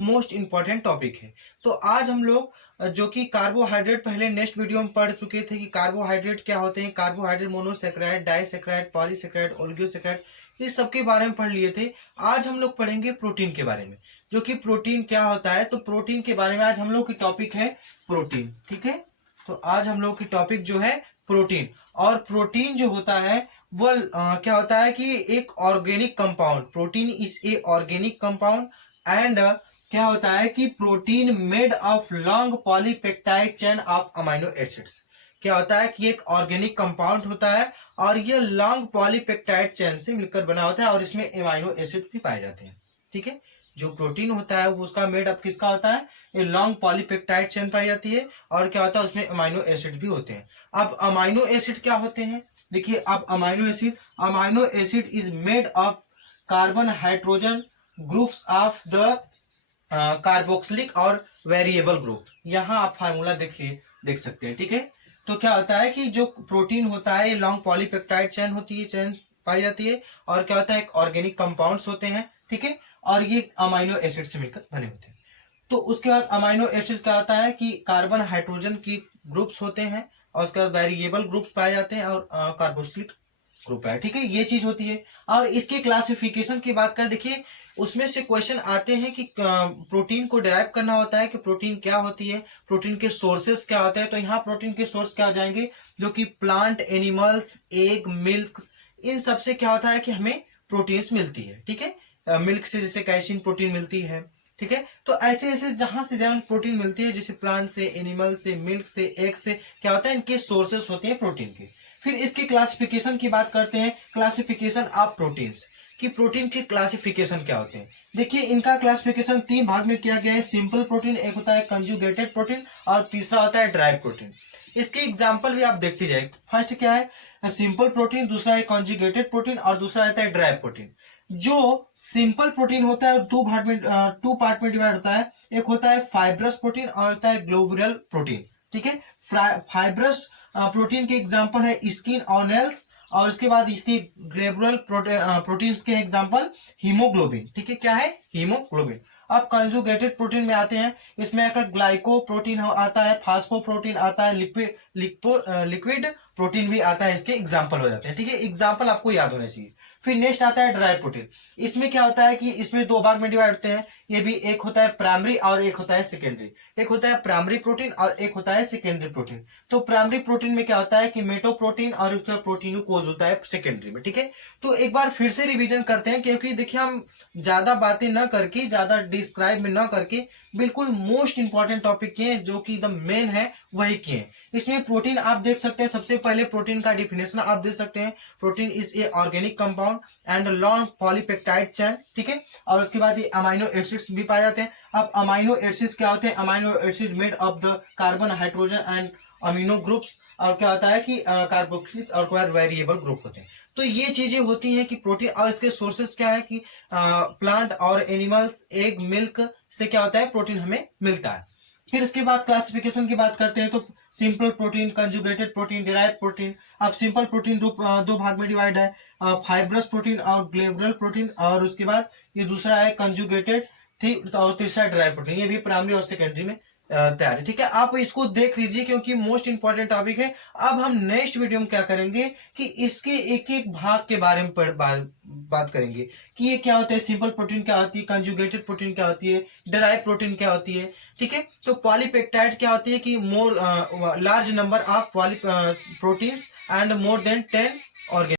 Most important topic है। तो आज हम लोग जो कि कार्बोहाइड्रेट पहले नेक्स्ट वीडियो में पढ़ चुके थे कि कार्बोहाइड्रेट क्या होते हैं, carbohydrate monosaccharide, disaccharide, polysaccharide, oligosaccharide, ये सब के बारे में पढ़ लिए थे। आज हम लोग पढ़ेंगे प्रोटीन के बारे में, जो कि प्रोटीन क्या होता है। तो प्रोटीन के बारे में आज हम लोग की टॉपिक है प्रोटीन। ठीक है, तो आज हम लोग की टॉपिक जो है प्रोटीन। और प्रोटीन जो होता है वो क्या होता है कि एक organic compound, protein is a organic compound and क्या होता है कि protein made of long polypeptide chain of amino acids. क्या होता है कि एक ऑर्गेनिक कंपाउंड होता है और ये लॉन्ग पॉलीपेप्टाइड चेन से मिलकर बना होता है और इसमें अमाइनो एसिड भी पाए जाते हैं। ठीक है, जो प्रोटीन होता है वो उसका मेड अप किसका होता है, ये लॉन्ग पॉलीपेप्टाइड चेन पाई जाती है और क्या होता है उसमें अमाइनो एसिड भी होते हैं। अब अमाइनो एसिड क्या होते हैं, देखिए। अब amino acid is made of carbon hydrogen groups of the carboxylic और वेरिएबल ग्रुप। यहाँ आप फार्मूला देख सकते हैं। ठीक है, तो क्या होता है कि जो प्रोटीन होता है लॉन्ग पॉलीपेप्टाइड चेन होती है, चेन पाई जाती है और क्या होता है एक ऑर्गेनिक कंपाउंड्स होते हैं। ठीक है, और ये अमाइनो एसिड से मिलकर बने होते हैं। तो उसके बाद अमाइनो एसिड क्या होता है कि कार्बन हाइड्रोजन की ग्रुप्स होते हैं और उसके बाद वेरिएबल ग्रुप्स पाए जाते हैं और कार्बोक्सिलिक ग्रुप है। ठीक है, ये चीज होती है। और इसके क्लासिफिकेशन की बात करें, देखिए उसमें से क्वेश्चन आते हैं कि प्रोटीन को डिराइव करना होता है कि प्रोटीन क्या होती है, प्रोटीन के सोर्सेस क्या होते हैं। तो यहाँ प्रोटीन के सोर्स क्या हो जाएंगे, जो कि प्लांट, एनिमल्स, एग, मिल्क, इन सब से क्या होता है कि हमें प्रोटीन्स मिलती है। ठीक है, मिल्क से जैसे कैसीन प्रोटीन मिलती है। ठीक है, तो ऐसे ऐसे जहां से जहां प्रोटीन मिलती है, जैसे प्लांट से, एनिमल से, मिल्क से, एग से, क्या होता है इनके सोर्सेस होते हैं प्रोटीन के। फिर इसके क्लासिफिकेशन की बात करते हैं, क्लासिफिकेशन ऑफ प्रोटीन्स, कि प्रोटीन के क्लासिफिकेशन क्या होते हैं। देखिए इनका क्लासिफिकेशन तीन भाग में किया गया है। सिंपल प्रोटीन, एक होता है कंजुगेटेड प्रोटीन और तीसरा होता है ड्राई प्रोटीन। इसके एग्जाम्पल भी आप देखते जाए। फर्स्ट क्या है सिंपल प्रोटीन, दूसरा है कंजुगेटेड प्रोटीन और दूसरा रहता है ड्राई प्रोटीन। जो सिंपल प्रोटीन होता है टू पार्ट में डिवाइड होता है। एक होता है फाइब्रस प्रोटीन और होता है ग्लोबुलर प्रोटीन। ठीक है, फाइब्रस प्रोटीन के एग्जांपल है स्किन और नेल्स, और उसके बाद इसके ग्लोबुलर प्रोटीन्स के एग्जांपल हीमोग्लोबिन। ठीक है, क्या है हीमोग्लोबिन। अब कंजुगेटेड प्रोटीन में आते हैं, इसमें एक ग्लाइको प्रोटीन आता है, फास्फो प्रोटीन आता है, लिक्विड प्रोटीन भी आता है, इसके एग्जाम्पल हो जाते हैं। ठीक है, एग्जाम्पल आपको याद होने चाहिए। फिर नेक्स्ट आता है ड्राई प्रोटीन। इसमें क्या होता है कि इसमें दो भाग में डिवाइड होते हैं। ये भी एक होता है प्राइमरी और एक होता है सेकेंडरी। एक होता है प्राइमरी प्रोटीन और एक होता है सेकेंडरी प्रोटीन। तो प्राइमरी प्रोटीन में क्या होता है कि मेटोप्रोटीन और प्रोटीनोकोज होता है सेकेंडरी में। ठीक है, तो एक बार फिर से रिवीजन करते हैं, क्योंकि देखिए हम ज्यादा बातें न करके, ज्यादा डिस्क्राइब में न करके, बिल्कुल मोस्ट इंपॉर्टेंट टॉपिक किए जो कि एकदम मेन है वही किए। इसमें प्रोटीन आप देख सकते हैं, सबसे पहले प्रोटीन का डिफिनेशन आप देख सकते हैं। Protein is a organic compound and long polypeptide chain. ठीक है, और उसके बाद ये अमाइनो एसिड्स भी पाए जाते हैं। अब अमाइनो एसिड्स क्या होते हैं, amino acid made of the carbon hydrogen and amino groups, और क्या होता है कि कार्बोक्सिलिक और वेरिएबल ग्रुप होते हैं। तो ये चीजें होती हैं कि प्रोटीन, और इसके सोर्सेस क्या है कि प्लांट और एनिमल्स, एग, मिल्क से क्या होता है प्रोटीन हमें मिलता है। फिर इसके बाद क्लासिफिकेशन की बात करते हैं, तो simple protein, conjugated protein, derived protein. अब सिंपल प्रोटीन दो भाग में डिवाइड है, फाइब्रस प्रोटीन और ग्लोबुलर प्रोटीन, और उसके बाद ये दूसरा है कंजुगेटेड और तीसरा ड्राई प्रोटीन। ये भी प्राइमरी और सेकेंडरी में तैयार है। ठीक है, आप इसको देख लीजिए क्योंकि मोस्ट इंपॉर्टेंट टॉपिक है। अब हम नेक्स्ट वीडियो में क्या करेंगे कि इसके एक एक भाग के बारे में बात करेंगे कि ये क्या होता है, सिंपल प्रोटीन क्या होती है, कंजुगेटेड प्रोटीन क्या होती है, डेराइव प्रोटीन क्या होती है। ठीक है, तो पॉलीपेप्टाइड क्या होती है कि large number of proteins and more than 10 organ